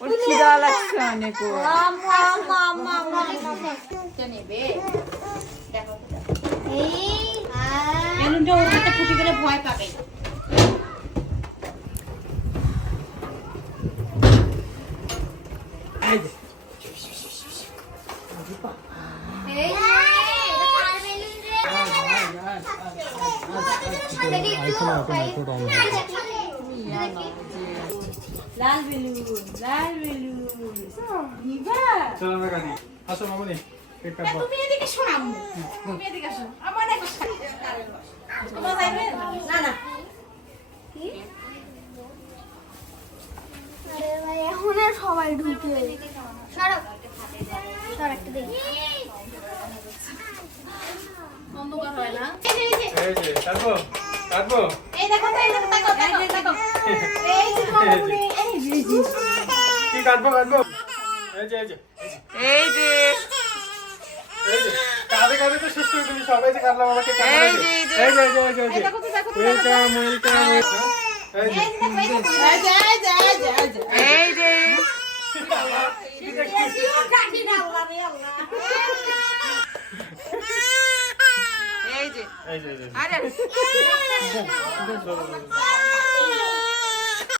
ওর খিদা লাগছে অনেক ওর। নেবে দেখো বেলুনটা ওর হাতে ফুটি করে ভয় পাবে। লাল বেলুন লাল বেলুন নিবা। চলো আমরা কাটি। আসো মামুনি কেক কাটবো। তুমি এদিকে শোনাও, তুমি এদিকে আসো। আমার না তোমার যাইবে না না আরে ভাই এখন আর সবাই ঢুকে সরব সর একটা দেখি অন্ধকার হয় না এই যে কাটবো কাটবো। এই দেখো তাকো এই যে মামুনি এই যে কি কাটবো কাটবো। এই যে এই যে এই যে এই যে কাঁদে কাঁদে তো শেষ করে দিবি সবাই যে কাটলাম আমাকে কাটবো। এই যে, এই যে। এই যে এই যে এই যে দেখো তো দেখো ওয়েলকাম ওয়েলকাম। এই যে এই যে কাটি না আল্লাহ রে আল্লাহ। এই যে এই যে আরে চলো, চলো।